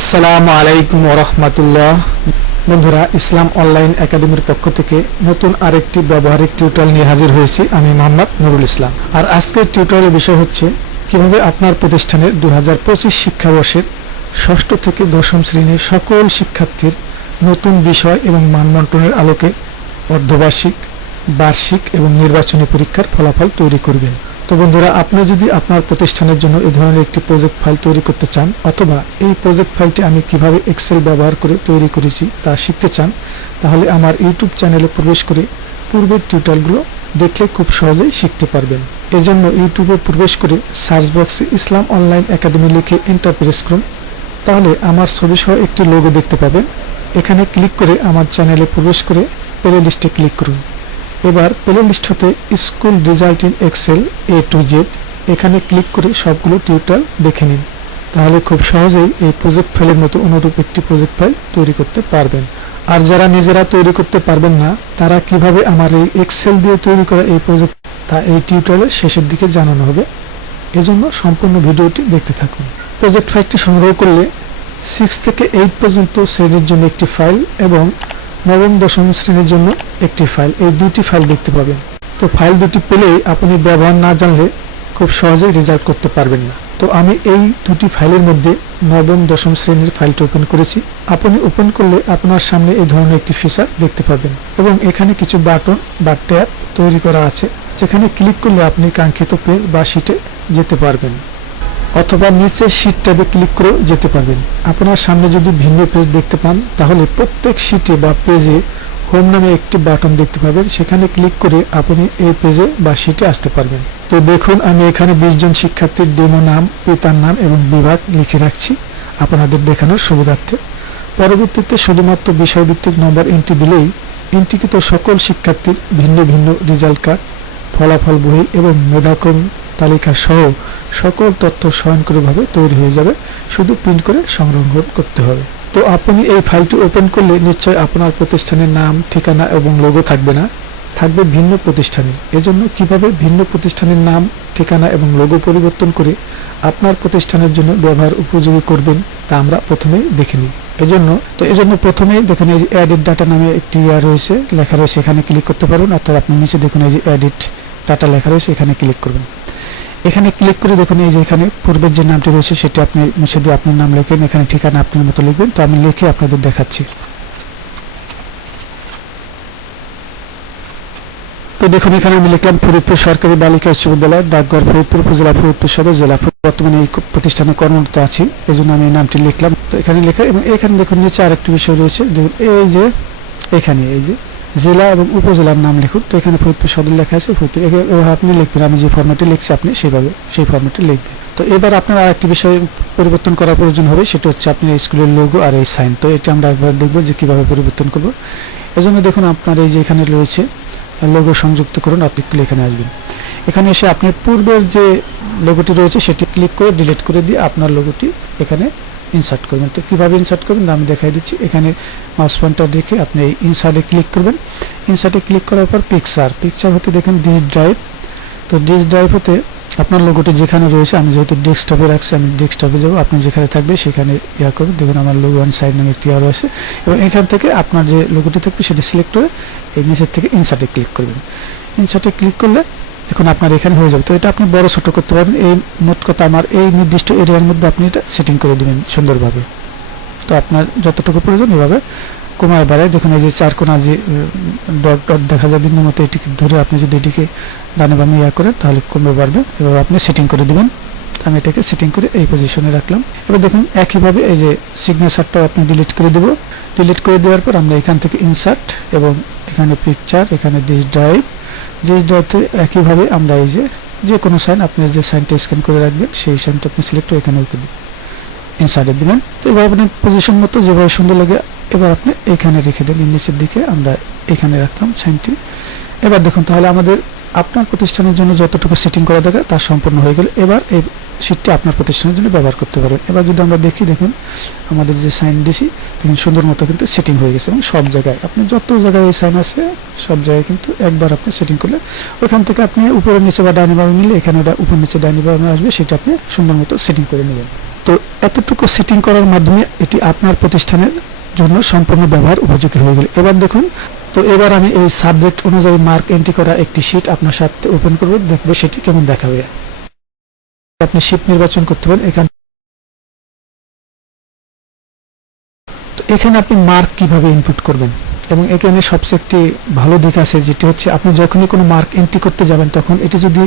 আসসালামু আলাইকুম ওরহমতুল্লাহ বন্ধুরা, ইসলাম অনলাইন একাডেমির পক্ষ থেকে নতুন আরেকটি ব্যবহারিক টিউটোরিয়াল নিয়ে হাজির হয়েছি আমি মোহাম্মদ নুরুল ইসলাম। আর আজকের টিউটোরিয়ালের বিষয় হচ্ছে, কীভাবে আপনার প্রতিষ্ঠানের দু হাজার পঁচিশ শিক্ষাবর্ষের ষষ্ঠ থেকে দশম শ্রেণির সকল শিক্ষার্থীর নতুন বিষয় এবং মানবন্টনের আলোকে অর্ধবার্ষিক, বার্ষিক এবং নির্বাচনী পরীক্ষার ফলাফল তৈরি করবেন। তো বন্ধুরা, আপনি যদি আপনার প্রতিষ্ঠানের জন্য এই ধরনের একটি প্রজেক্ট ফাইল তৈরি করতে চান, অথবা এই প্রজেক্ট ফাইলটি আমি কীভাবে এক্সেল ব্যবহার করে তৈরি করেছি তা শিখতে চান, তাহলে আমার ইউটিউব চ্যানেলে প্রবেশ করে পূর্বের টিউটোরিয়ালগুলো দেখলে খুব সহজেই শিখতে পারবেন। এজন্য ইউটিউবে প্রবেশ করে সার্চ বক্সে ইসলাম অনলাইন একাডেমি লিখে এন্টার প্রেস করুন। তাহলে আমার ছবি সহ একটি লোগো দেখতে পাবেন। এখানে ক্লিক করে আমার চ্যানেলে প্রবেশ করে প্লে লিস্টে ক্লিক করুন। এবার প্লে লিস্ট হতে school result in excel, A to Z, এখানে ক্লিক করে সবগুলো টিউটোরিয়াল দেখে নিন। তাহলে খুব সহজেই এই প্রজেক্ট ফাইলের মতো অনুরূপ একটি প্রজেক্ট ফাইল তৈরি করতে পারবেন। আর যারা নিজেরা তৈরি করতে পারবেন না, তারা কীভাবে আমার এই এক্সেল দিয়ে তৈরি করা এই প্রজেক্ট, তা এই টিউটোরিয়ালের শেষের দিকে জানানো হবে। এজন্য সম্পূর্ণ ভিডিওটি দেখতে থাকুন। প্রজেক্ট ফাইলটি সংগ্রহ করলে সিক্স থেকে এইট পর্যন্ত শ্রেণির জন্য একটি ফাইল এবং নবম, দশম শ্রেণির জন্য একটি ফাইল এই দুটি ফাইল দেখতে পাবেন। তো ফাইল দুটি পেলেই আপনি ব্যবহার না জানলে খুব সহজেই রেজাল্ট করতে পারবেন না। তো আমি এই দুটি ফাইলের মধ্যে নবম, দশম শ্রেণির ফাইলটি ওপেন করেছি। আপনি ওপেন করলে আপনার সামনে এই ধরনের একটি ফিচার দেখতে পাবেন এবং এখানে কিছু বাটন বা ট্যাব তৈরি করা আছে, যেখানে ক্লিক করলে আপনি কাঙ্ক্ষিত পেজ বা শিটে যেতে পারবেন। অথবা নিচে শিট ট্যাবে ক্লিক করে যেতে পারবেন। আপনার সামনে যদি ভিন্ন পেজ দেখতে পান, তাহলে প্রত্যেক শিটে বা পেজে হোম নামে একটি বাটন দেখতে পাবেন। সেখানে ক্লিক করে আপনি এই পেজে বা শিটে আসতে পারবেন। তো দেখুন, আমি এখানে বিশ জন শিক্ষার্থীর ডেমো নাম, পিতার নাম এবং বিভাগ লিখে রাখছি। আপনাদের দেখানোর সুবিধার্থে। পরবর্তীতে শুধুমাত্র বিষয়ভিত্তিক নম্বর এন্ট্রি দিলেই এন্ট্রিকৃত সকল শিক্ষার্থীর ভিন্ন ভিন্ন রেজাল্ট কার্ড ফলাফল বই এবং মেধাক্রম তালিকা সহ সকল তথ্য স্বয়ংক্রিয়ভাবে তৈরি হয়ে যাবে। শুধু প্রিন্ট করে সংরক্ষণ করতে হবে। তো আপনি এই ফাইলটি ওপেন করলে নিশ্চয় আপনার প্রতিষ্ঠানের নাম, ঠিকানা এবং লোগো থাকবে না। থাকবে ভিন্ন প্রতিষ্ঠানের এজন্য কীভাবে ভিন্ন প্রতিষ্ঠানের নাম, ঠিকানা এবং লোগো পরিবর্তন করে আপনার প্রতিষ্ঠানের জন্য ব্যবহার উপযোগী করবেন, তা আমরা প্রথমেই দেখে নিই। এজন্য, তো এজন্য প্রথমেই দেখুন এই যে অ্যাডিট ডাটা নামে একটি ইয়া রয়েছে, লেখা রয়েছে, এখানে ক্লিক করতে পারবেন অথবা আপনি নিচে দেখুন এই যে অ্যাডিট ডাটা লেখা রয়েছে, এখানে ক্লিক করবেন। এখানে ক্লিক করে দেখুন, এই যে এখানে পূর্বের যে নামটি রয়েছে, সেটি আপনি মুছে দিয়ে আপনার নাম লিখবেন এখানে ঠিকানা আপনার মতো লিখবেন। তো আমি লিখে আপনাদের দেখাচ্ছি। তো দেখুন, এখানে আমি লিখলাম ফরিদপুর সরকারি বালিকা উচ্চ বিদ্যালয়, ডাকঘর ফরিদপুর উপজেলা ফরিদপুর সদর, জেলা বর্তমানে এই প্রতিষ্ঠানে কর্মরত আছি এই জন্য আমি এই নামটি লিখলাম। তো এখানে লেখা, এবং এখানে দেখুন, নিচে আরেকটি বিষয় রয়েছে। দেখুন, এই যে, এখানে, এই যে জেলা এবং উপজেলার নাম লিখুন। তো এখানে ফরিদপুর সদর লেখা আছে, ফরিদপুর এভাবে আপনি লিখবেন, আমি যে ফর্মেটে লিখছি আপনি সেভাবে, সেই ফর্মেটে লিখবেন। তো এবার আপনার আরেকটি বিষয় পরিবর্তন করার প্রয়োজন হবে, সেটা হচ্ছে আপনি স্কুলের লোগো আর এই সাইন তো এটা আমরা একবার দেখব যে কীভাবে পরিবর্তন করব। এজন্য দেখুন, আপনার এই যে এখানে রয়েছে লোগো সংযুক্ত করুন, আপনি এখানে আসবেন। এখানে এসে আপনি পূর্বের যে লোগোটি রয়েছে, সেটি ক্লিক করে ডিলিট করে দিয়ে আপনার লোগোটি এখানে ইনসার্ট করবেন। তো কীভাবে ইনসার্ট করবেন? আমি দেখাই দিচ্ছি। এখানে মাউস পয়েন্টার দেখে আপনি এই ইনসার্টে ক্লিক করবেন। ইনসার্টে ক্লিক করার পর পিকচার পিকচার হতে দেখেন ডিস ড্রাইভ তো ডিস ড্রাইভ হতে আপনার লোগোটি যেখানে রয়েছে, আমি যেহেতু ডেস্কটপে রাখছি, আমি ডেস্কটপে যাব। আপনি যেখানে থাকবে সেখানে ইয়া করবেন। দেখুন আমার লোগো অ্যান্ড সাইড নামে একটি রয়েছে এবং এখান থেকে আপনার যে লোগোটি থাকবে সেটা সিলেক্ট করে এই নিচের থেকে ইনসার্টে ক্লিক করবেন। ইনসার্টে ক্লিক করলে দেখুন আপনার এখানে হয়ে যাবে। তো এটা আপনি বড় ছোট করতে পারবেন। এই মোট কথা আমার এই নির্দিষ্ট এরিয়ার মধ্যে আপনি এটা সেটিং করে দেবেন সুন্দরভাবে। তো আপনার যতটুকু প্রয়োজন এভাবে কমায় বাড়ায়। দেখুন, এই যে চার কোনা যে ডট ডট দেখা যায় বিন্দু মতো, এটিকে ধরে আপনি যদি এটিকে ডানে বামে ইয়া করেন, তাহলে কমে বাড়বে। এভাবে আপনি সেটিং করে দেবেন। আমি এটাকে সেটিং করে এই পজিশনে রাখলাম। এবার দেখুন, একইভাবে এই যে সিগনেচারটাও আপনি ডিলিট করে দেবো। ডিলিট করে দেওয়ার পর আমরা এখান থেকে ইনসার্ট এবং এখানে পিকচার এখানে ডিস ড্রাইভ ডিস ড্রাইভতে একইভাবে আমরা এই যে যে কোনো সাইন আপনি যে সাইনটা স্ক্যান করে রাখবেন, সেই সাইনটা আপনি সিলেক্ট করে এখানে ওকে ইনসার্টে দেবেন। তো এবার আপনি পজিশন মতো যেভাবে সুন্দর লাগে, এবার আপনি এখানে রেখে দেন। নিচের দিকে আমরা এখানে রাখলাম সাইনটি এবার দেখুন তাহলে আমাদের আপনার প্রতিষ্ঠানের জন্য যতটুকু সিটিং করা দরকার তা সম্পূর্ণ হয়ে গেল এবার এই শিটটি আপনার প্রতিষ্ঠানের জন্য ব্যবহার করতে পারবেন এবার যদি আমরা দেখি, দেখুন, আমাদের যে সাইন দিছি, দেখুন সুন্দর মতো কিন্তু সেটিং হয়ে গেছে এবং সব জায়গায় আপনি যত জায়গায় এই সাইন আছে, সব জায়গায় কিন্তু একবার আপনি সেটিং করলে ওইখান থেকে আপনি উপরের নিচে বা ডাইনি বামে নিলে এখানে ওটা উপর নিচে ডাইনি বামে আসবে, সেটা আপনি সুন্দর মতো সেটিং করে নেবেন। তো এতটুকু সেটিং করার মাধ্যমে এটি আপনার প্রতিষ্ঠানের জন্য সম্পূর্ণ ব্যবহার উপযোগী হয়ে গেল। এবার দেখুন তো এবার আমি এই সাবজেক্ট অনুযায়ী মার্ক এন্ট্রি করা একটি শিট আপনার সাথে ওপেন করব, দেখব সেটি কেমন দেখাবে। আপনি শিট নির্বাচন করতে পারেন, এখান তো এখানে আপনি মার্ক কীভাবে ইনপুট করবেন? এবং এখানে সবচেয়ে একটি ভালো দিক আছে, যেটি হচ্ছে আপনি যখনই কোনো মার্ক এন্ট্রি করতে যাবেন, তখন এটি যদি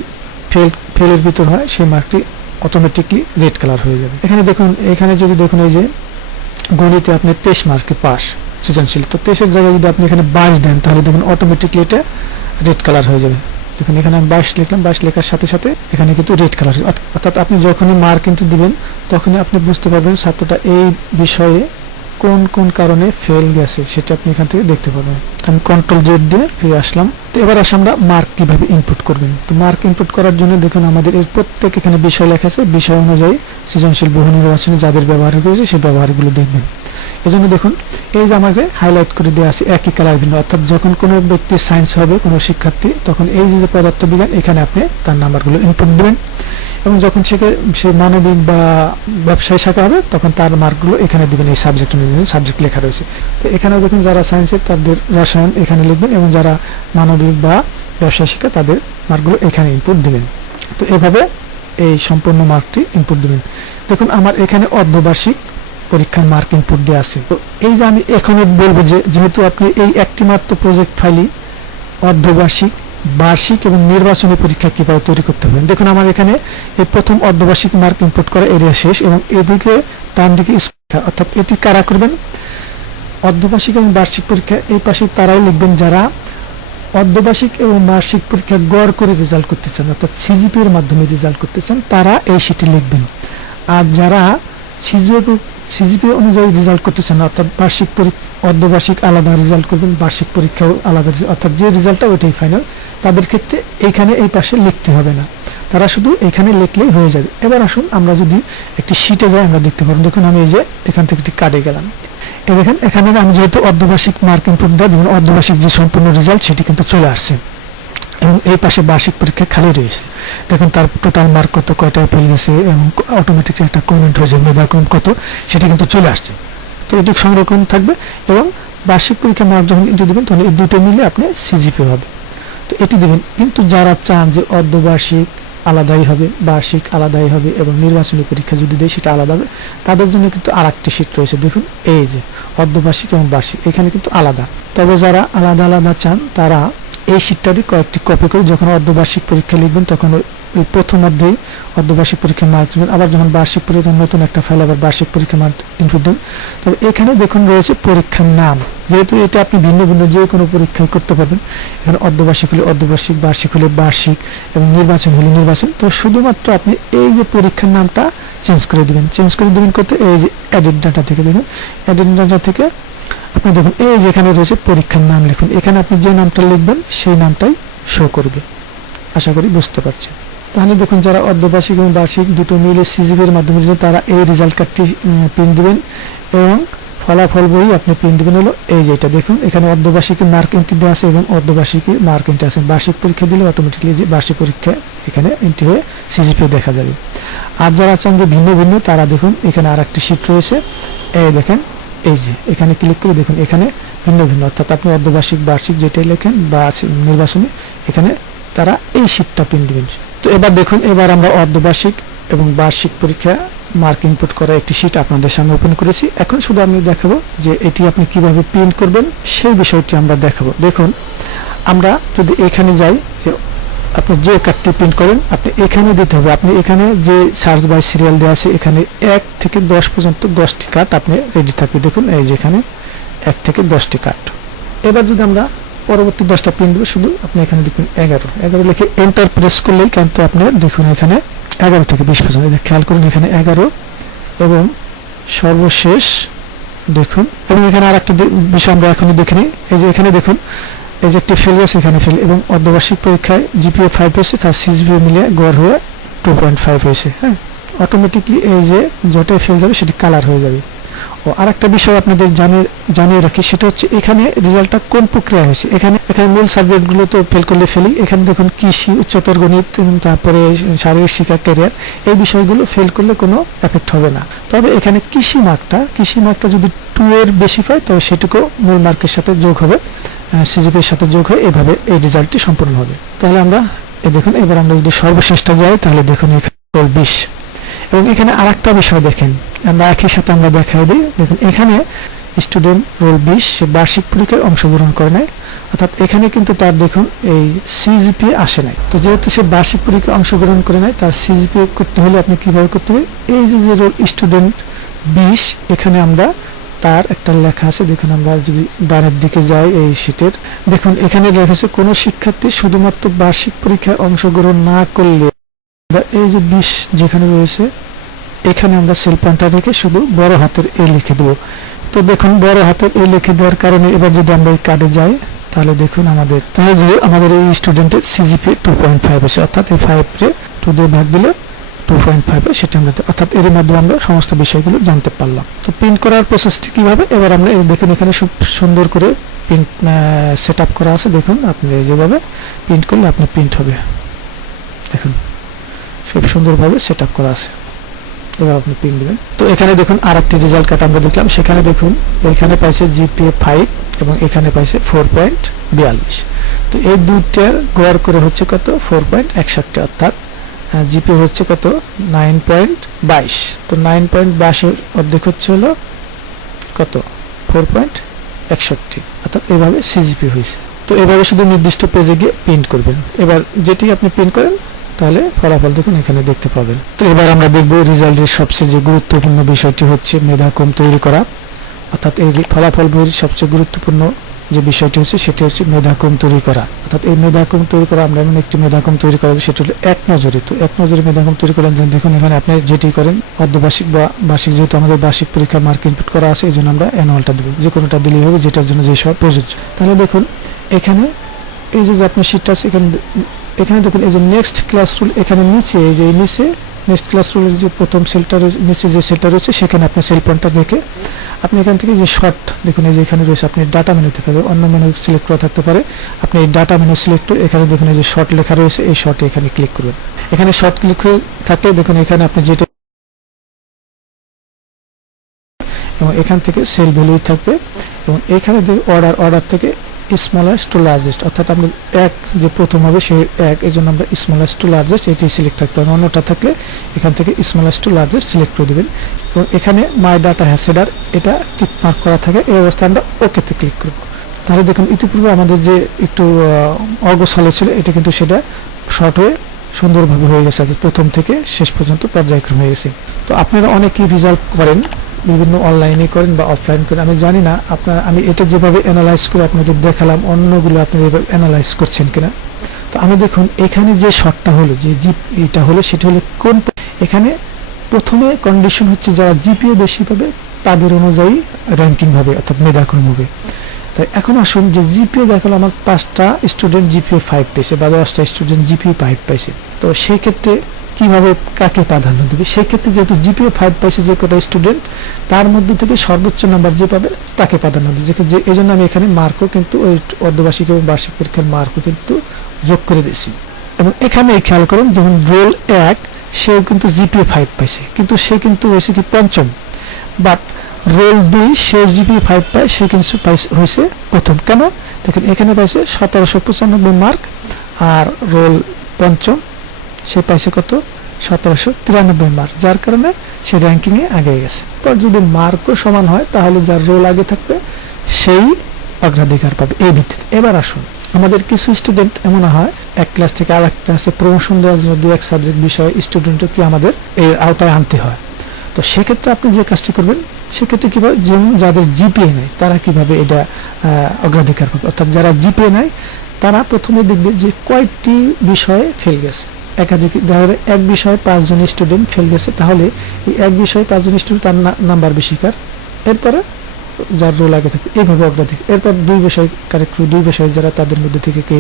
ফেল ফেলের ভিতর হয়, সেই মার্কটি অটোমেটিকলি রেড কালার হয়ে যাবে। এখানে দেখুন, এখানে যদি দেখুন এই যে গণিতে আপনি তেইশ মার্কে পাস সৃজনশীল। তো তেইশের জায়গায় যদি আপনি এখানে বাইশ দেন, তাহলে দেখুন অটোমেটিকলি এটা রেড কালার হয়ে যাবে। দেখুন, এখানে আমি বাইশ লিখলাম, বাইশ লেখার সাথে সাথে এখানে কিন্তু রেড কালার অর্থাৎ আপনি যখনই মার্ক কিন্তু দিবেন, তখনই আপনি বুঝতে পারবেন ছাত্রটা এই বিষয়ে কোন কোন কারণে ফেল গেছে, সেটা আপনি এখান থেকে দেখতে পাবেন আমি কন্ট্রোল জেড দিয়ে ফিরে আসলাম। তো এবার আসে আমরা মার্ক কীভাবে ইনপুট করবেন। তো মার্ক ইনপুট করার জন্য দেখুন, আমাদের এর প্রত্যেক এখানে বিষয় লেখা আছে। বিষয় অনুযায়ী সৃজনশীল বহু নির্বাচনে যাদের ব্যবহার করেছে সেই ব্যবহারগুলো দেখবেন। এজন্য দেখুন, এই যে আমাকে হাইলাইট করে দেওয়া আছে একই কালার ভিন্ন, অর্থাৎ যখন কোনো ব্যক্তি সায়েন্স হবে, কোনো শিক্ষার্থী, তখন এই যে পদার্থবিজ্ঞান, এখানে আপনি তার নাম্বারগুলো ইনপুট দেবেন এবং যখন সে সে মানবিক বা ব্যবসায়ী শাখা হবে, তখন তার মার্কগুলো এখানে দিবেন, এই সাবজেক্ট অনুযায়ী সাবজেক্ট লেখা রয়েছে। তো এখানে দেখুন যারা সায়েন্সের তাদের রসায়ন এখানে লিখবেন এবং যারা মানবিক বা ব্যবসায়ী শিক্ষা তাদের মার্কগুলো এখানে ইনপুট দিবেন। তো এভাবে এই সম্পূর্ণ মার্কটি ইনপুট দিবেন। দেখুন, আমার এখানে অর্ধবার্ষিক পরীক্ষার মার্ক ইনপুট দেওয়া আছে। তো এই যে আমি এখনই বলব যে, যেহেতু আপনি এই একটি মাত্র প্রজেক্ট ফাইলই অর্ধবার্ষিক, বার্ষিক এবং নির্বাচনী পরীক্ষা কীভাবে তৈরি করতে পারেন দেখুন, আমার এখানে এই প্রথম অর্ধবার্ষিক মার্ক ইনপুট করা এরিয়া শেষ এবং এদিকে ডান দিকে অর্থাৎ এটি কারা করবেন? অর্ধবার্ষিক এবং বার্ষিক পরীক্ষা, এই পাশে তারাই লিখবেন যারা অর্ধবার্ষিক এবং বার্ষিক পরীক্ষা গড় করে রেজাল্ট করতে চান, অর্থাৎ সিজিপি এর মাধ্যমে রেজাল্ট করতে চান, তারা এই সিটি লিখবেন। আর যারা সিজিপি সিজিপি অনুযায়ী রেজাল্ট করতে চান অর্থাৎ বার্ষিক পরীক্ষা অর্ধবার্ষিক আলাদা রেজাল্ট করবেন, বার্ষিক পরীক্ষাও আলাদা অর্থাৎ যে রেজাল্টটা ওইটাই ফাইনাল তাদের ক্ষেত্রে এইখানে এই পাশে লিখতে হবে না। তারা শুধু এখানে লিখলেই হয়ে যাবে। এবার আসুন আমরা যদি একটি শিটে যাই, আমরা দেখতে পারব। দেখুন, আমি এই যে এখান থেকে একটি কার্ডে গেলাম। এখানে আমি যেহেতু অর্ধবার্ষিক মার্ক দেয় দেখুন, অর্ধবার্ষিক যে সম্পূর্ণ রেজাল্ট সেটি কিন্তু চলে আসছে। এবং এই পাশে বার্ষিক পরীক্ষা খালি রয়েছে। দেখুন, তার টোটাল মার্ক কত কয়টায় ফেল গেছে এবং অটোমেটিক একটা কমেন্ট হয়েছে মেধাক্রম কত, সেটা কিন্তু চলে আসছে। তো এটি সংরক্ষণ থাকবে। এবং বার্ষিক পরীক্ষা মার্ক যখন এটি দেবেন, তখন এই দুটো মিলে আপনি সিজিপি হবে। তো এটি দেবেন। কিন্তু যারা চান যে অর্ধবার্ষিক আলাদাই হবে, বার্ষিক আলাদাই হবে এবং নির্বাচনী পরীক্ষা যদি দেয়, সেটা আলাদা হবে, তাদের জন্য কিন্তু আর একটি শীট রয়েছে। দেখুন, এই যে অর্ধবার্ষিক এবং বার্ষিক, এখানে কিন্তু আলাদা। তবে যারা আলাদা আলাদা চান, তারা এই শীটটারই কয়েকটি কপি করে যখন অর্ধবার্ষিক পরীক্ষা লিখবেন, তখন ওই- প্রথম অধ্যায়ে অর্ধবার্ষিক পরীক্ষার মার্ক দেবেন। আবার যখন বার্ষিক পরীক্ষা নতুন একটা ফাইল আবার বার্ষিক পরীক্ষা মার্ক ইনপুট দেবেন। তবে এখানে দেখুন রয়েছে পরীক্ষার নাম। যেহেতু এটা আপনি ভিন্ন ভিন্ন যে কোনো পরীক্ষায় করতে পারবেন। এখানে অর্ধবার্ষিক হলে অর্ধবার্ষিক, বার্ষিক হলে বার্ষিক এবং নির্বাচন হলে নির্বাচন। তো শুধুমাত্র আপনি এই যে পরীক্ষার নামটা চেঞ্জ করে দিবেন। চেঞ্জ করে দিবেন করতে এই যে এডিট ডাটা থেকে দেখুন। এডিট ডাটা থেকে আপনি দেখুন এই যেখানে রয়েছে পরীক্ষার নাম লিখুন। এখানে আপনি যে নামটা লিখবেন সেই নামটাই শো করবে। আশা করি বুঝতে পারছেন। তাহলে দেখুন যারা অর্ধবার্ষিক এবং বার্ষিক দুটো মিলে সিজিপির মাধ্যমে দিয়েছেন, তারা এই রেজাল্ট কার্ডটি প্রিন্ট দিবেন এবং ফলাফল বই আপনি প্রিন্ট দিবেন হলো এই যে এটা। দেখুন এখানে অর্ধবার্ষিকী মার্ক এন্ট্রি দেওয়া আছে এবং অর্ধবার্ষিকী মার্ক এন্ট্রি আছে। বার্ষিক পরীক্ষা দিলে অটোমেটিকলি যে বার্ষিক পরীক্ষা এখানে এন্ট্রি হয়ে সিজিপি দেখা যাবে। আর যারা চান যে ভিন্ন ভিন্ন তারা দেখুন এখানে আর একটি সিট রয়েছে। এই দেখেন এই যে, এখানে ক্লিক করে দেখুন, এখানে ভিন্ন ভিন্ন, অর্থাৎ আপনি অর্ধবার্ষিক, বার্ষিক যেটাই লেখেন বা নির্বাচনী, এখানে তারা এই শীটটা প্রিন্ট দিবেন। তো এবার দেখুন, এবার আমরা অর্ধবার্ষিক এবং বার্ষিক পরীক্ষা মার্ক ইনপুট করা একটি শীট আপনাদের সামনে ওপেন করেছি। এখন শুধু আমি দেখাবো যে এটি আপনি কীভাবে প্রিন্ট করবেন, সেই বিষয়টি আমরা দেখাবো। দেখুন, আমরা যদি এখানে যাই, যে আপনি যে কার্ডটি প্রিন্ট করেন, আপনি এখানে দিতে হবে। আপনি এখানে যে সার্চ বাই সিরিয়াল দেওয়া আছে, এখানে এক থেকে দশ পর্যন্ত দশটি কার্ড আপনি রেডি থাকবে। দেখুন, এই যে এখানে এক থেকে দশটি কার্ড এবার যদি আমরা পরবর্তী দশটা প্রিন্ট দেবো, শুধু আপনি এখানে দেখুন এগারো। এগারো লিখে এন্টার প্রেস করলেই কিন্তু আপনি দেখুন এখানে এগারো থেকে বিশ পর্যন্ত। খেয়াল করুন এখানে এগারো এবং সর্বশেষ দেখুন। এবং এখানে আর একটা বিষয় আমরা এখনই দেখে নিই। এই যে এখানে দেখুন এই যে একটি ফেল গেছে এখানে ফেল এবং অর্ধবার্ষিক পরীক্ষায় জিপিএ ফাইভ হয়েছে তার সিজিপিএ মিলিয়ে গড় হয়ে টু পয়েন্ট ফাইভ হয়েছে হ্যাঁ? অটোমেটিকলি এই যে যটাই ফেল যাবে, সেটি কালার হয়ে যাবে। ও, আরেকটা বিষয় আপনাদের জানিয়ে জানিয়ে রাখি, সেটা হচ্ছে এখানে রেজাল্টটা কোন প্রক্রিয়া হয়েছে? এখানে এখানে মূল সাবজেক্টগুলো তো ফেল করলে ফেলি এখানে দেখুন কৃষি, উচ্চতর গণিত তারপরে শারীরিক শিক্ষা ক্যারিয়ার এই বিষয়গুলো ফেল করলে কোনো এফেক্ট হবে না। তবে এখানে কৃষি মার্কটা কৃষি মার্কটা যদি টু এর বেশি পায় তবে সেটুকু মূল মার্কের সাথে যোগ হবে। সিজিপির সাথে যোগ হয়ে এভাবে এই রেজাল্টটি সম্পূর্ণ হবে। তাহলে আমরা, এই দেখুন, এবার আমরা যদি সর্বশেষটা যাই, তাহলে দেখুন এখানে বিশ। এবং এখানে আরেকটা বিষয় দেখেন, আমরা একই সাথে আমরা দেখাই দিই। দেখুন, এখানে স্টুডেন্ট রোল বিশ, সে বার্ষিক পরীক্ষায় অংশগ্রহণ করে নাই। অর্থাৎ এখানে কিন্তু তার দেখুন, এই সিজিপিএ আসে নাই। তো যেহেতু সে বার্ষিক পরীক্ষায় অংশগ্রহণ করে নাই, তার সিজিপিএ করতে হলে আপনি কীভাবে করতে হবে? এই যে রোল স্টুডেন্ট বিশ, এখানে আমরা তার একটা লেখা আছে, দেখুন আমরা যদি ডানের দিকে যাই এই শীটের দেখুন, এখানে লেখা আছে কোনো শিক্ষার্থী শুধুমাত্র বার্ষিক পরীক্ষায় অংশগ্রহণ না করলে এই যে বিশ যেখানে রয়েছে, এখানে আমরা সেল পয়েন্টার রেখে শুধু বড় হাতের এ লিখে দেবো। তো দেখুন, বড় হাতের এ লিখে দেওয়ার কারণে এবার যদি আমরা এই কার্ডে যাই, তাহলে দেখুন আমাদের, তাহলে আমাদের এই স্টুডেন্টের সিজিপি টু পয়েন্ট ফাইভ আছে, অর্থাৎ এই ফাইভ টু দিয়ে ভাগ দিলে টু পয়েন্ট ফাইভ সেটা আমরা অর্থাৎ এর মাধ্যমে আমরা সমস্ত বিষয়গুলো জানতে পারলাম। তো প্রিন্ট করার প্রসেসটি কীভাবে? এবার আমরা দেখুন এখানে খুব সুন্দর করে প্রিন্ট সেট করা আছে। দেখুন আপনি যেভাবে প্রিন্ট করলে আপনি প্রিন্ট হবে। দেখুন, খুব সুন্দরভাবে সেট করা আছে। এবার আপনি পিন দেবেন। তো এখানে দেখুন আর একটি রেজাল্ট কার্ড আমরা দেখলাম। সেখানে দেখুন, এখানে পাইছে জিপিএ ফাইভ এবং এখানে পাইছে ফোর পয়েন্ট বিয়াল্লিশ। তো এই দুইটার গোয়ার করে হচ্ছে কত? ফোর পয়েন্ট একষট্টি অর্থাৎ জিপি হচ্ছে কত? নাইন পয়েন্ট বাইশ। তো নাইন পয়েন্ট বাইশের অর্ধেক হচ্ছে হলো কত? ফোর পয়েন্ট একষট্টি। অর্থাৎ এভাবে সিজিপি হয়েছে। তো এভাবে শুধু নির্দিষ্ট পেজে গিয়ে প্রিন্ট করবেন। এবার যেটি আপনি প্রিন্ট করেন, তাহলে ফলাফল দেখুন, এখানে দেখতে পাবেন। তো এবার আমরা দেখব রেজাল্টের সবচেয়ে যে গুরুত্বপূর্ণ বিষয়টি হচ্ছে মেধা কম তৈরি করা। অর্থাৎ এই ফলাফল বইয়ের সবচেয়ে গুরুত্বপূর্ণ যে বিষয়টি হচ্ছে, সেটি হচ্ছে মেধা কম তৈরি করা। অর্থাৎ এই মেধা কম তৈরি করা, আমরা এমন একটি মেধা কম তৈরি করা, সেটি হলো এক নজরে তো এক নজরে মেধা কম তৈরি করেন দেখুন, এখানে আপনি যেটি করেন, অর্ধবার্ষিক বা বার্ষিক, যেহেতু আমাদের বার্ষিক পরীক্ষা মার্ক ইনপুট করা আছে, এই জন্য আমরা অ্যানুয়ালটা দেবো। যে কোনোটা দিলেই হবে, যেটার জন্য যে সব প্রযোজ্য। তাহলে দেখুন, এখানে এই যে যে আপনার শীটটা আছে, এখানে এখানে দেখুন, এই যে নেক্সট ক্লাস রুল এখানে নিচে, এই যে নিচে নেক্সট ক্লাস রুলের যে প্রথম সেলটা নিচে যে সেলটা রয়েছে, সেখানে আপনি সেল পয়েন্টটা রেখে আপনি এখান থেকে যে শর্ট দেখুন, এই যে এখানে রয়েছে, আপনি ডাটা মেনু থেকে অন্য মেনু সিলেক্ট করা থাকতে পারে। আপনি এই ডাটা মেনু সিলেক্ট এখানে দেখুন, এই যে শর্ট লেখা রয়েছে, এই শর্টে এখানে ক্লিক করবেন। এখানে শর্ট ক্লিক থাকলে দেখুন, এখানে আপনি যেটা এবং এখান থেকে সেল ভ্যালু থাকবে। এবং এখানে অর্ডার অর্ডার থেকে স্মলেস্ট টু লার্জেস্ট অর্থাৎ আমরা এক যে প্রথম হবে, সে এক, এই জন্য আমরা স্মলেস্ট টু লার্জেস্ট এটি সিলেক্ট থাকতে হবে অন্যটা থাকলে এখান থেকে স্মলেস্ট টু লার্জেস্ট সিলেক্ট করে দেবেন। এবং এখানে মাই ডাটা হ্যাসেডার এটা টিক মার্ক করা থাকে, এই অবস্থায় আমরা ওকেতে ক্লিক করব। তাহলে দেখুন, ইতিপূর্বে আমাদের যে একটু অগোছালো ছিল, এটা কিন্তু সেটা শর্ট হয়ে সুন্দরভাবে হয়ে গেছে প্রথম থেকে শেষ পর্যন্ত পর্যায়ক্রম হয়ে গেছে। তো আপনারা অনেকেই রেজাল্ট করেন বিভিন্ন অনলাইনে করেন বা অফলাইন করেন। আমি জানি না, আপনার, আমি এটা যেভাবে অ্যানালাইজ করে আপনাদের দেখালাম, অন্যগুলো আপনি এভাবে অ্যানালাইজ করছেন কিনা। তো আমি দেখুন, এখানে যে শর্টটা হলো, যে জি এটা হলো, সেটা হলো কোন এখানে প্রথমে কন্ডিশন হচ্ছে যারা জিপিএ বেশি পাবে, তাদের অনুযায়ী র্যাঙ্কিং হবে, অর্থাৎ মেধাক্রম হবে। তাই এখন আসুন, যে জিপিএ দেখাল আমার পাঁচটা স্টুডেন্ট জিপিএ ফাইভ পেয়েছে বা দশটা স্টুডেন্ট জিপিএ ফাইভ পাইছে। তো সেই ক্ষেত্রে কীভাবে কাকে প্রাধান্য দেবে? সেই ক্ষেত্রে যেহেতু জিপিএ ফাইভ পাইছে যে কটা স্টুডেন্ট তার মধ্যে থেকে সর্বোচ্চ নাম্বার যে পাবে, তাকে প্রাধান্য দেবে। যে এই জন্য আমি এখানে মার্কও কিন্তু ওই অর্ধবার্ষিক এবং বার্ষিক পরীক্ষার মার্কও কিন্তু যোগ করে দিয়েছি। এবং এখানে খেয়াল করুন, যখন রোল এক, সেও কিন্তু জিপিএ ফাইভ পাইছে। কিন্তু সে কিন্তু হয়েছে কি পঞ্চম। বাট রোল দুই সেও জিপিএ ফাইভ পায়, সে কিন্তু হয়েছে প্রথম। কেন? দেখেন, এখানে পাইছে সতেরোশো পঁচানব্বই মার্ক আর রোল পঞ্চম সে পাইছে কত? সতেরোশো তিরানব্বই মার্ক। যার কারণে সে র্যাঙ্কিংয়ে আগে গেছে। পর যদি মার্কও সমান হয়, তাহলে যার রোল আগে থাকবে, সেই অগ্রাধিকার পাবে। এই ভিত্তিতে। এবার আসুন। আমাদের কিছু স্টুডেন্ট এমন হয়, এক ক্লাস থেকে আর এক ক্লাসে প্রমোশন দেওয়ার জন্য দু এক সাবজেক্ট বিষয়ে স্টুডেন্টও কি আমাদের এর আওতায় আনতে হয়। তো সেক্ষেত্রে আপনি যে কাজটি করবেন, সেক্ষেত্রে কীভাবে যেমন যাদের জিপিএ নেয় তারা কীভাবে এটা অগ্রাধিকার পাবে? অর্থাৎ যারা জিপিএ নেয় তারা প্রথমে দেখবে যে কয়েকটি বিষয়ে ফেল গেছে। একাধিক, দেখা যায় এক বিষয়ে পাঁচজন স্টুডেন্ট ফেল গেছে, তাহলে এই এক বিষয়ে পাঁচজন স্টুডেন্ট তার নাম্বার বেশি কার? এরপরে যার রোল আগে থাকে, এইভাবে অগ্রাধিক এরপর দুই বিষয় কারেক্ট দুই বিষয় যারা তাদের মধ্যে থেকে কে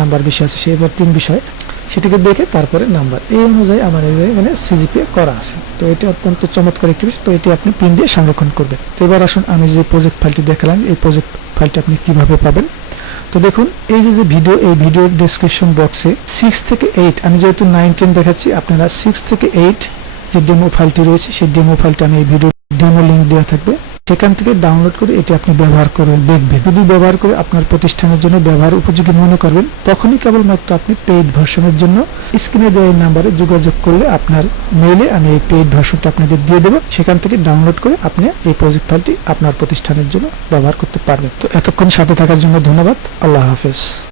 নাম্বার বেশি আছে, সে এবার তিন বিষয়, সেটিকে দেখে তারপরে নাম্বার এই অনুযায়ী আমার এখানে সিজিপিএ করা আছে। তো এটি অত্যন্ত চমৎকার একটি বিষয়, তো এটি আপনি পিন দিয়ে সংরক্ষণ করবেন। তো এবার আসুন, আমি যে প্রজেক্ট ফাইলটি দেখালাম, এই প্রজেক্ট ফাইলটি আপনি কীভাবে পাবেন? তো দেখুন, এই যে যে ভিডিও এই ভিডিওর ডিসক্রিপশন বক্সে সিক্স থেকে এইট আমি যেহেতু নাইন টেন দেখাচ্ছি, আপনারা সিক্স থেকে এইট যে ডেমো ফাইলটি রয়েছে, সেই ডেমো ফাইলটা আমি এই ভিডিও ডেমো লিঙ্ক দেওয়া থাকবে। সেখান থেকে ডাউনলোড করে এটি আপনি ব্যবহার করে দেখবেন। যদি ব্যবহার করে আপনার প্রতিষ্ঠানের জন্য ব্যবহার উপযোগী মনে করবেন, তখনই কেবলমাত্র আপনি পেইড ভার্সনের জন্য স্ক্রিনে দেওয়া নাম্বারে যোগাযোগ করলে আপনার মেইলে আমি এই পেইড ভার্সনটা আপনাদের দিয়ে দেবো। সেখান থেকে ডাউনলোড করে আপনি এই প্রজেক্ট ফাইলটি আপনার প্রতিষ্ঠানের জন্য ব্যবহার করতে পারবেন। তো এতক্ষণ সাথে থাকার জন্য ধন্যবাদ। আল্লাহ হাফেজ।